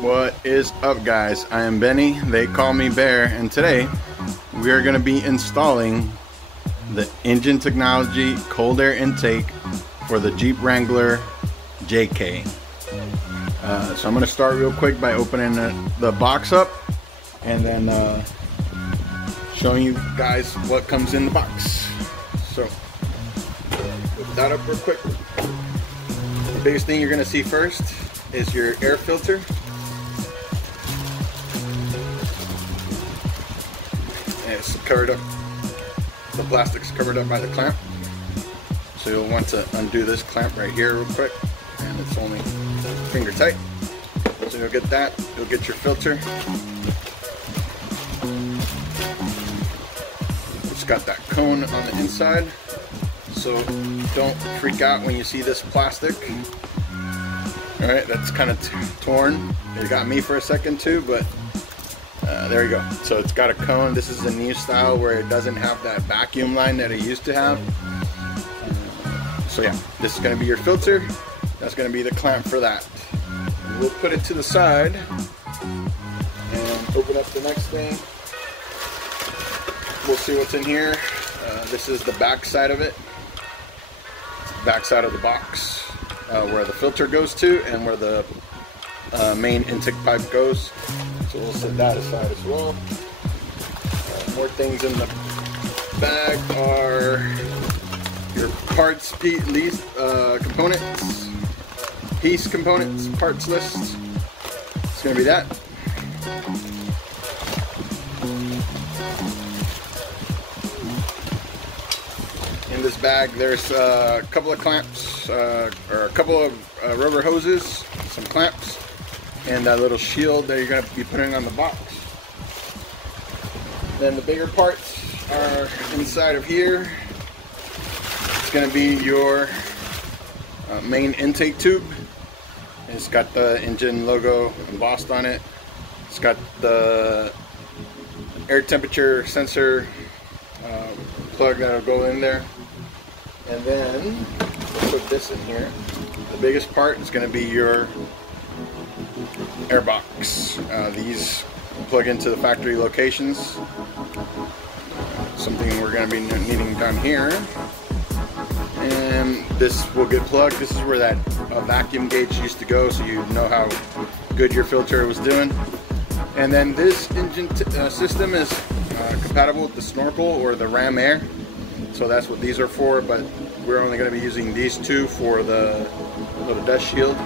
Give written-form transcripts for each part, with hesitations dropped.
What is up, guys? I am Benny, they call me Bear, and today we are going to be installing the INJEN technology cold air intake for the Jeep Wrangler JK. So I'm going to start real quick by opening the box up and then showing you guys what comes in the box. So put that up real quick. The biggest thing you're going to see first is your air filter. And it's covered up, the plastic's covered up by the clamp. So you'll want to undo this clamp right here real quick, and it's only finger tight. So you'll get that, you'll get your filter. It's got that cone on the inside, so don't freak out when you see this plastic. Alright, that's kind of torn. It got me for a second too, but there you go. So it's got a cone. This is a new style where it doesn't have that vacuum line that it used to have. So yeah, this is going to be your filter. That's going to be the clamp for that. And we'll put it to the side and open up the next thing. We'll see what's in here. This is the back side of it. Back side of the box, where the filter goes to and where the main intake pipe goes. So we'll set that aside as well. More things in the bag are your parts, piece components, parts list. It's going to be that. In this bag there's a couple of clamps, or a couple of rubber hoses, some clamps, and that little shield that you're going to be putting on the box. Then the bigger parts are inside of here. It's going to be your main intake tube. It's got the INJEN logo embossed on it. It's got the air temperature sensor plug that'll go in there. And then we'll put this in here. The biggest part is going to be your air box. These plug into the factory locations. Something we're going to be needing down here. And this will get plugged. This is where that vacuum gauge used to go, so you know how good your filter was doing. And then this INJEN system is compatible with the snorkel or the ram air. So that's what these are for, but we're only going to be using these two for the little dust shield.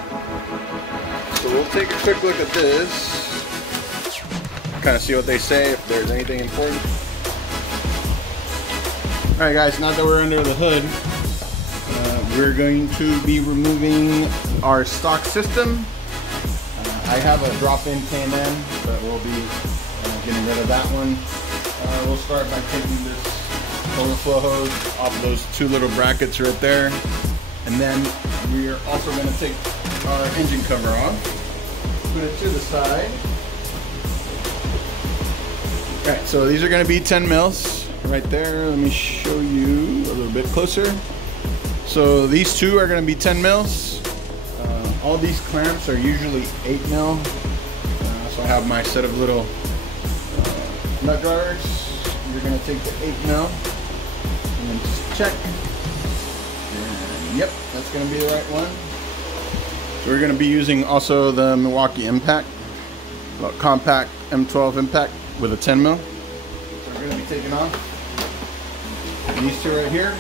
So we'll take a quick look at this, kind of see what they say, if there's anything important. Alright guys, now that we're under the hood, we're going to be removing our stock system. I have a drop-in K&N, but we'll be getting rid of that one. We'll start by taking this overflow hose off those two little brackets right there, and then we are also going to take our engine cover off, put it to the side. Alright, so these are going to be 10 mils right there. Let me show you a little bit closer. So these two are going to be 10 mils. All these clamps are usually 8 mil. So I have my set of little nut drawers. You're going to take the 8 mil and then just check. And yep, that's going to be the right one. So we're going to be using also the Milwaukee Impact, compact M12 Impact with a 10 mil. So we're going to be taking off these two right here.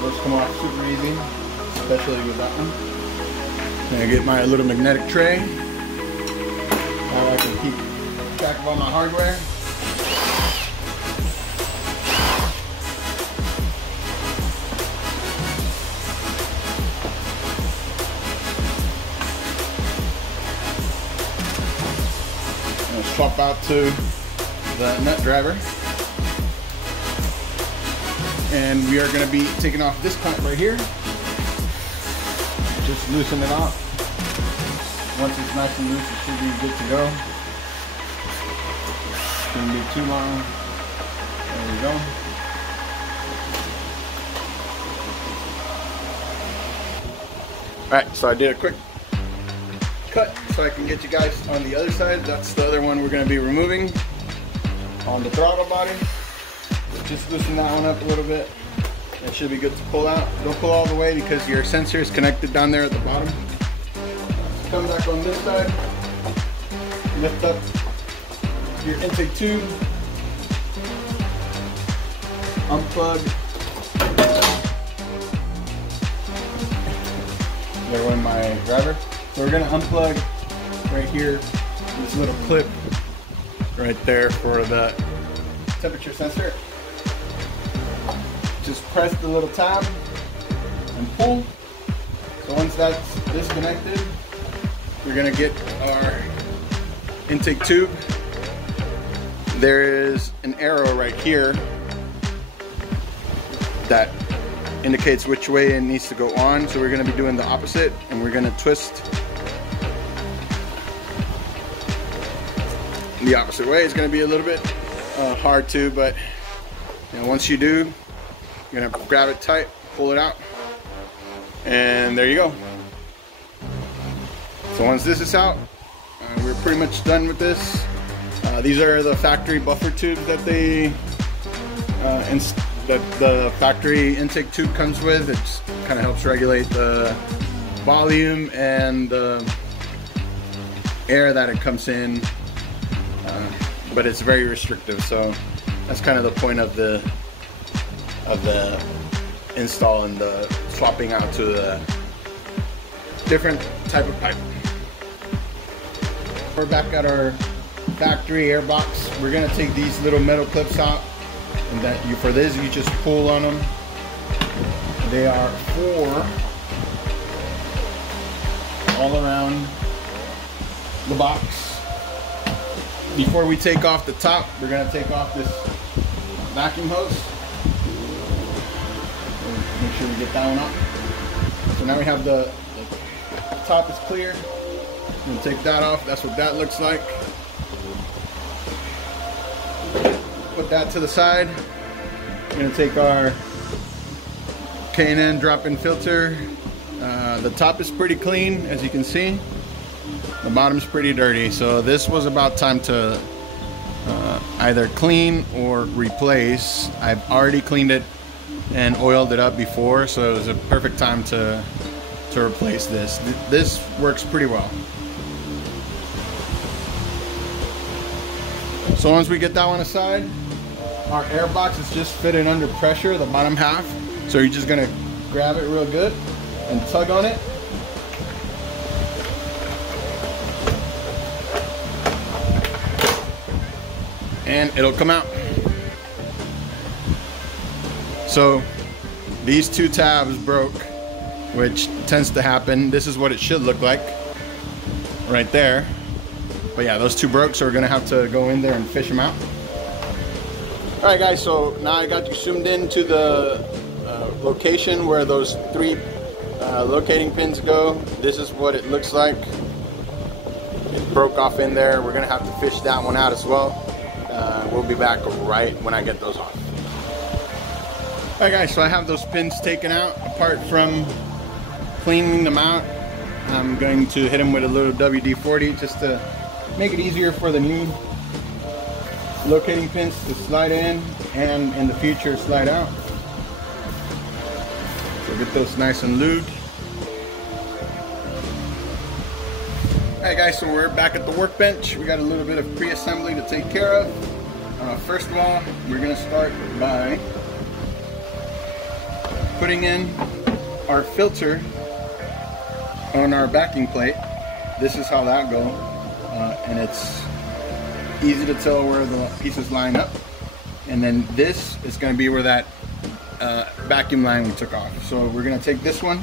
Those come off super easy, especially with that one. And I get my little magnetic tray. Now I can keep track of all my hardware. Let's swap out to the nut driver. And we are going to be taking off this clamp right here. Just loosen it off. Once it's nice and loose, it should be good to go. Shouldn't be too long. There we go. Alright, so I did a quick cut so I can get you guys on the other side. That's the other one we're going to be removing on the throttle body. Just loosen that one up a little bit. That should be good to pull out. Don't pull all the way because your sensor is connected down there at the bottom. So come back on this side. Lift up your intake tube. Unplug. There went my driver. So we're gonna unplug right here this little clip right there for the temperature sensor. Just press the little tab and pull. So once that's disconnected, we're gonna get our intake tube. There is an arrow right here that indicates which way it needs to go on. So we're going to be doing the opposite, and we're going to twist the opposite way. It's going to be a little bit hard to, but you know, once you do, you're going to grab it tight, pull it out, and there you go. So once this is out, we're pretty much done with this. These are the factory buffer tubes that they that the factory intake tube comes with. It kind of helps regulate the volume and the air that it comes in, but it's very restrictive. So that's kind of the point of the install and the swapping out to the different type of pipe. We're back at our factory air box. We're gonna take these little metal clips out, and that for this you just pull on them. They are 4 all around the box. Before we take off the top, we're gonna take off this vacuum hose. So make sure we get that one off. So now we have the top is clear. I'm gonna take that off. That's what that looks like. Put that to the side. We're gonna take our K&N drop-in filter. The top is pretty clean, as you can see. The bottom's pretty dirty. So this was about time to either clean or replace. I've already cleaned it and oiled it up before, so it was a perfect time to replace this. This works pretty well. So once we get that one aside, our air box is just fitting under pressure, the bottom half. So you're just gonna grab it real good and tug on it. And it'll come out. So these 2 tabs broke, which tends to happen. This is what it should look like right there. But yeah, those 2 broke, so we're gonna have to go in there and fish them out. All right, guys, so now I got you zoomed into the location where those 3 locating pins go. This is what it looks like. It broke off in there. We're gonna have to fish that one out as well. We'll be back right when I get those off. All right, guys, so I have those pins taken out. Apart from cleaning them out, I'm going to hit them with a little WD-40 just to make it easier for the new locating pins to slide in and in the future slide out. So get those nice and lubed. Alright, guys, so we're back at the workbench. We got a little bit of pre-assembly to take care of. First of all, we're going to start by putting in our filter on our backing plate. This is how that goes, and it's easy to tell where the pieces line up. And then this is going to be where that vacuum line we took off. So we're going to take this one,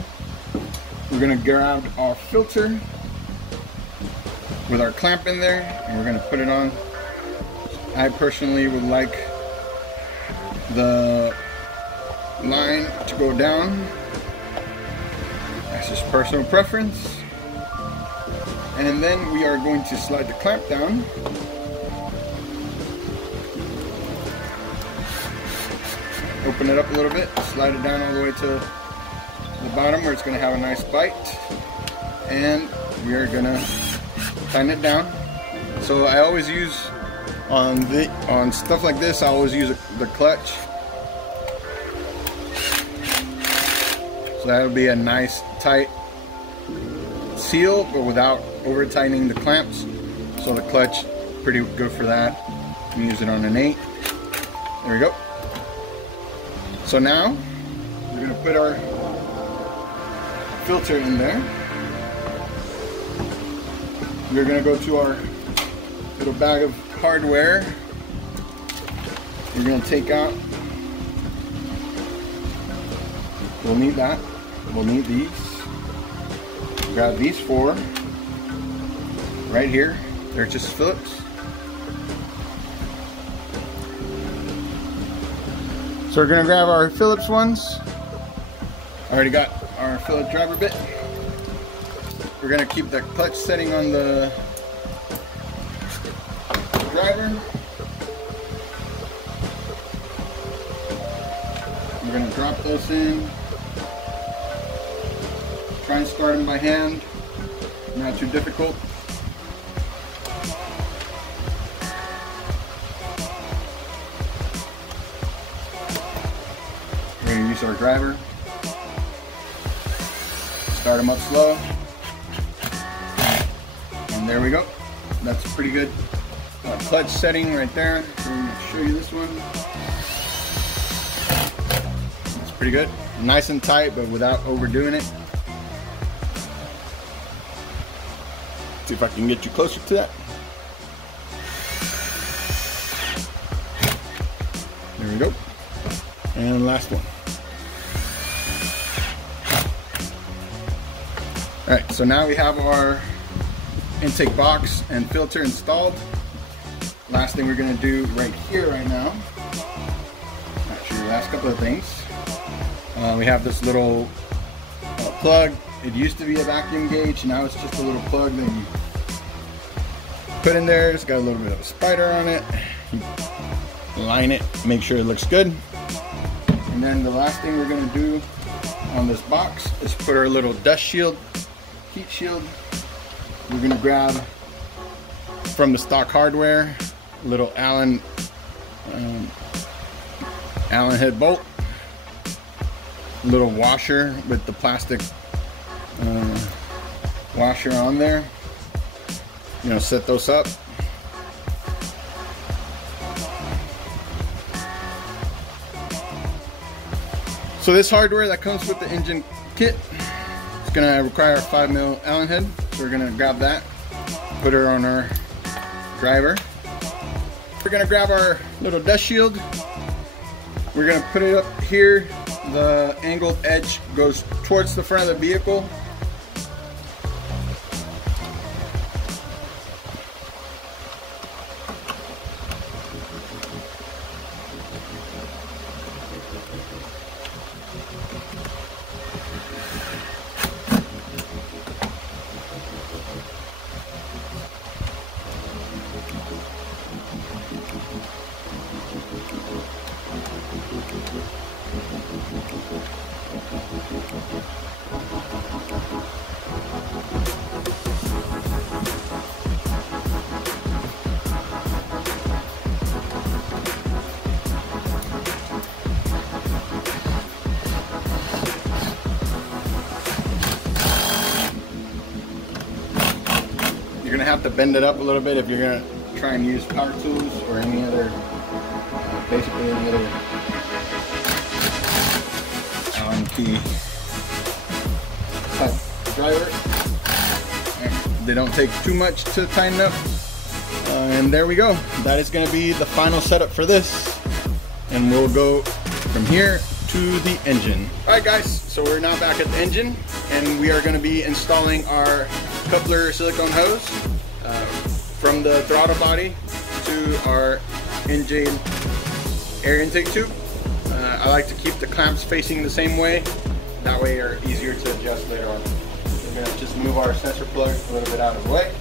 we're going to grab our filter with our clamp in there, and we're going to put it on. I personally would like the line to go down. That's just personal preference. And then we are going to slide the clamp down. Open it up a little bit, slide it down all the way to the bottom where it's going to have a nice bite. And we are going to tighten it down. So I always use on stuff like this, I always use the clutch. So that'll be a nice tight seal, but without over tightening the clamps. So the clutch, pretty good for that. You can use it on an 8. There we go. So now we're gonna put our filter in there. We're gonna go to our little bag of hardware. We're gonna take out, we'll need that. We'll need these. Grab these 4 right here. They're just Phillips. So we're gonna grab our Phillips ones. Already got our Phillips driver bit. We're gonna keep the clutch setting on the driver. We're gonna drop those in. Try and start them by hand. Not too difficult. We're gonna use our driver. Start them up slow. And there we go. That's pretty good clutch setting right there. So I'm gonna show you this one. It's pretty good. Nice and tight, but without overdoing it. See if I can get you closer to that. There we go. And last one. Alright, so now we have our intake box and filter installed. Last thing we're going to do right here right now, actually the last couple of things, we have this little plug. It used to be a vacuum gauge, now it's just a little plug that you put in there. It's got a little bit of a spider on it. You line it, make sure it looks good. And then the last thing we're going to do on this box is put our little dust shield, heat shield. We're going to grab from the stock hardware a little Allen head bolt, a little washer with the plastic washer on there. You know, set those up. So this hardware that comes with the INJEN kit, it's gonna require a 5mm Allen head. So we're gonna grab that, put her on our driver. We're gonna grab our little dust shield. We're gonna put it up here. The angled edge goes towards the front of the vehicle. You're gonna have to bend it up a little bit if you're gonna try and use power tools or any other, basically any other Allen key type driver. They don't take too much to tighten up. And there we go. That is gonna be the final setup for this. And we'll go from here to the engine. All right guys, so we're now back at the engine and we are gonna be installing our coupler silicone hose from the throttle body to our INJEN air intake tube. I like to keep the clamps facing the same way. That way they're easier to adjust later on. We're gonna just move our sensor plug a little bit out of the way.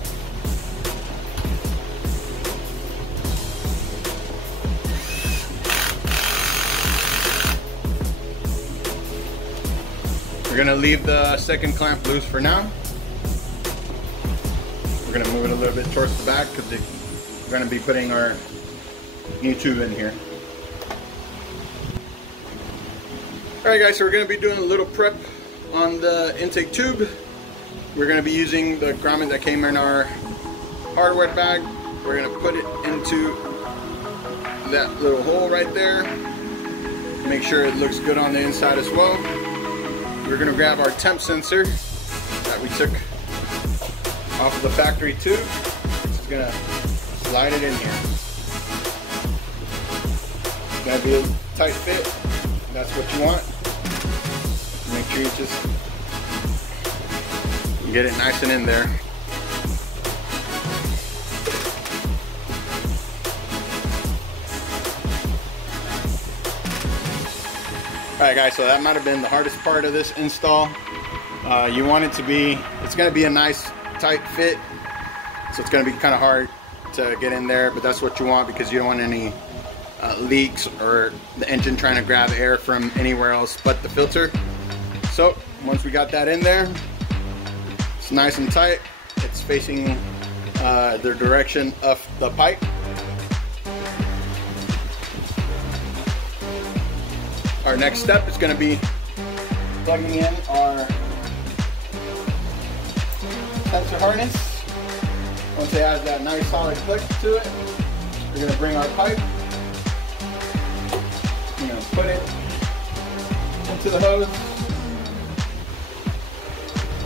We're gonna leave the second clamp loose for now. We're gonna move it a little bit towards the back because we're gonna be putting our new tube in here. Alright guys, so we're gonna be doing a little prep on the intake tube. We're gonna be using the grommet that came in our hardware bag. We're gonna put it into that little hole right there. Make sure it looks good on the inside as well. We're gonna grab our temp sensor that we took off of the factory tube. Just gonna slide it in here. It's gonna be a tight fit. That's what you want. Make sure you just get it nice and in there. Alright guys, so that might have been the hardest part of this install. You want it to be, it's going to be a nice tight fit, so it's going to be kind of hard to get in there, but that's what you want because you don't want any leaks or the engine trying to grab air from anywhere else but the filter. So once we got that in there, it's nice and tight. It's facing the direction of the pipe. Our next step is going to be plugging in our sensor harness. Once it has that nice solid click to it, we're going to bring our pipe. We're going to put it into the hose,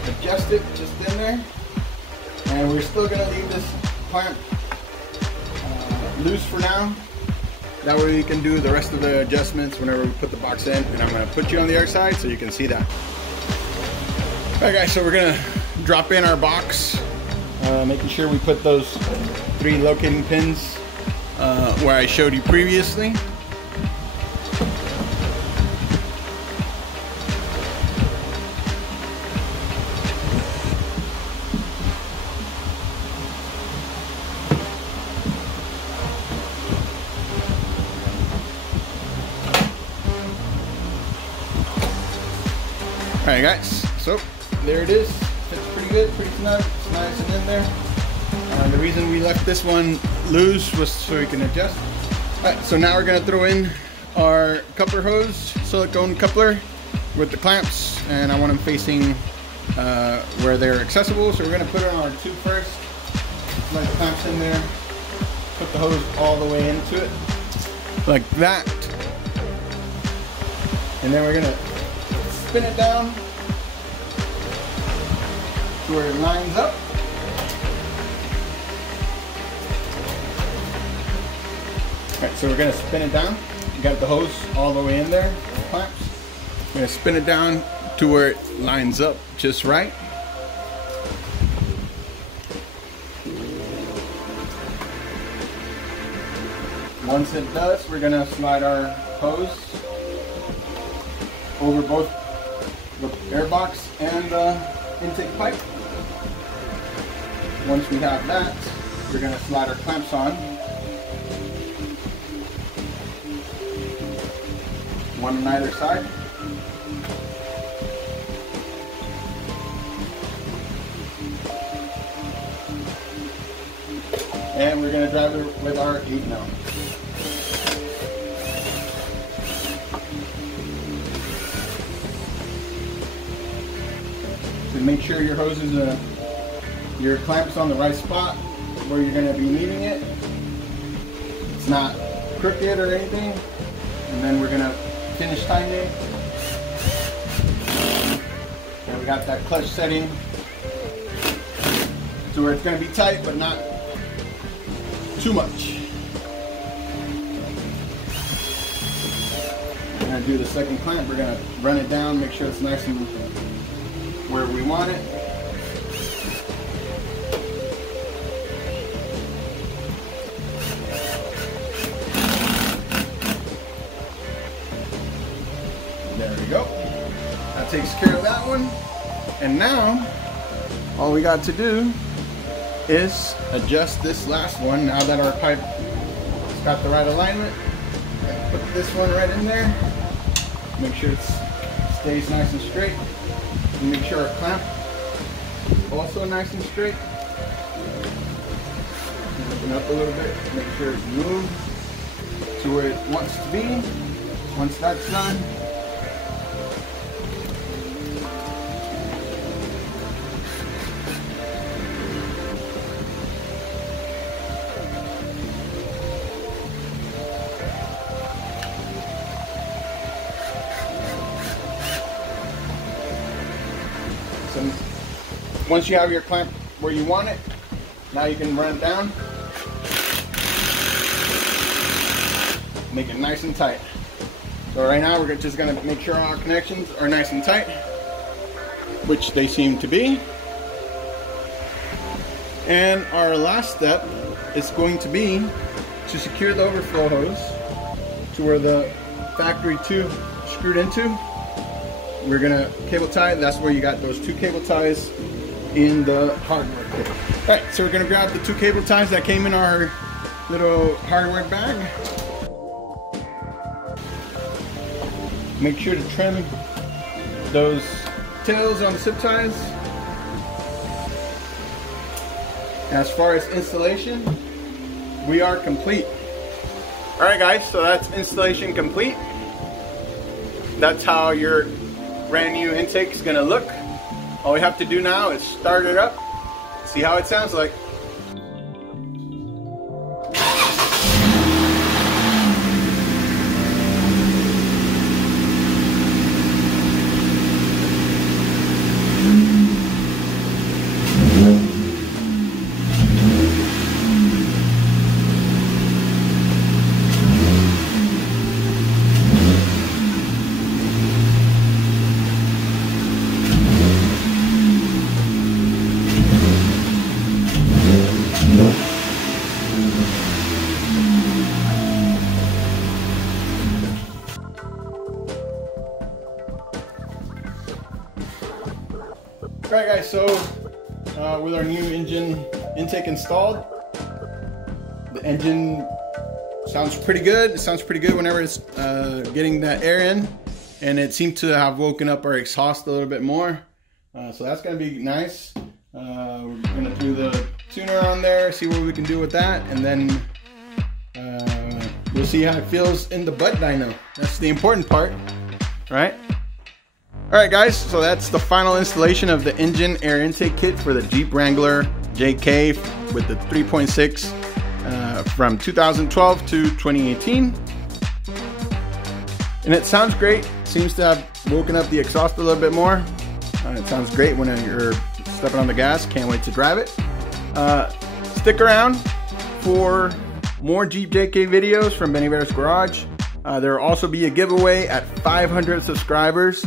adjust it just in there, and we're still going to leave this clamp loose for now. That way we can do the rest of the adjustments whenever we put the box in, and I'm going to put you on the other side so you can see that. Alright guys, so we're going to drop in our box, making sure we put those 3 locating pins where I showed you previously. Alright guys, so there it is. Fits pretty good, pretty snug. It's nice and in there. The reason we left this one loose was so we can adjust. Alright, so now we're going to throw in our coupler hose, silicone coupler with the clamps, and I want them facing where they're accessible. So we're going to put it on our tube first. Slide the clamps in there. Put the hose all the way into it, like that. And then we're going to spin it down to where it lines up. Alright, so we're going to spin it down. You got the hose all the way in there, clamps. We're going to spin it down to where it lines up just right. Once it does, we're going to slide our hose over both the air box and the intake pipe. Once we have that, we're going to slide our clamps on. One on either side. And we're going to drive it with our 8mm. So make sure your hoses, your clamps on the right spot where you're going to be needing it. It's not crooked or anything. And then we're going to finish tightening. And we got that clutch setting to where it's going to be tight but not too much. We're going to do the second clamp. We're going to run it down, make sure it's nice and where we want it. There we go. That takes care of that one. And now, all we got to do is adjust this last one. Now that our pipe has got the right alignment, put this one right in there. Make sure it stays nice and straight. And make sure our clamp also nice and straight. Open up a little bit, make sure it's moved to where it wants to be. Once that's done, so once you have your clamp where you want it, now you can run it down. Make it nice and tight. So right now we're just going to make sure our connections are nice and tight, which they seem to be. And our last step is going to be to secure the overflow hose to where the factory tube screwed into. We're going to cable tie. That's where you got those 2 cable ties in the hardware kit. Alright, so we're going to grab the 2 cable ties that came in our little hardware bag. Make sure to trim those tails on the zip ties. As far as installation, we are complete. Alright guys, so that's installation complete. That's how your brand new intake is going to look. All we have to do now is start it up, see how it sounds like. Alright guys, so with our new INJEN intake installed, the engine sounds pretty good. It sounds pretty good whenever it's getting that air in, and it seemed to have woken up our exhaust a little bit more. So that's going to be nice. We're going to do the tuner on there, see what we can do with that, and then we'll see how it feels in the butt dyno. That's the important part, right? Alright guys, so that's the final installation of the INJEN air intake kit for the Jeep Wrangler JKU with the 3.6 from 2012 to 2018. And it sounds great. Seems to have woken up the exhaust a little bit more. It sounds great when you're stepping on the gas. Can't wait to drive it. Stick around for more Jeep JK videos from Benny Bear's Garage. There will also be a giveaway at 500 subscribers.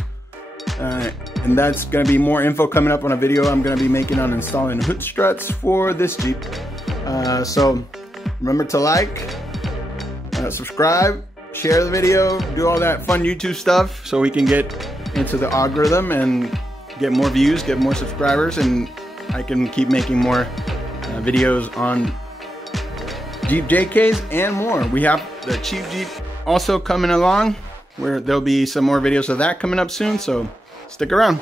And that's going to be more info coming up on a video I'm going to be making on installing hood struts for this Jeep. So remember to like, subscribe, share the video, do all that fun YouTube stuff so we can get into the algorithm and get more views, get more subscribers, and I can keep making more videos on Jeep JKs and more. We have the cheap Jeep also coming along, where there'll be some more videos of that coming up soon, so stick around.